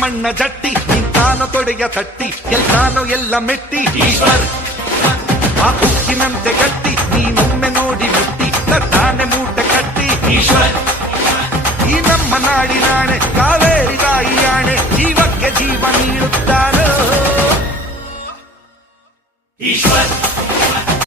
ಮಣ್ಣ ಜಟ್ಟಿ ನಿಂತಾನು ತೊಡೆಯ ತಟ್ಟಿ ಎಲ್ಲಾನು ಎಲ್ಲ ಮೆಟ್ಟಿ ಈಶ್ವರ್ ಆ ಉಕ್ಕಿನಂತೆ ಗಟ್ಟಿ ನೀನೊಮ್ಮೆ ನೋಡಿ ಮುಟ್ಟಿ ತಾನೆ ಮೂಟೆ ಕಟ್ಟಿ ಈಶ್ವರ್ ಈ ನಮ್ಮ ನಾಡಿನಾಣೆ ಕಾವೇರಿ ತಾಯಿಯಾಣೆ ಜೀವಕ್ಕೆ ಜೀವ ನೀಡುತ್ತಾನೋ ಈಶ್ವರ್.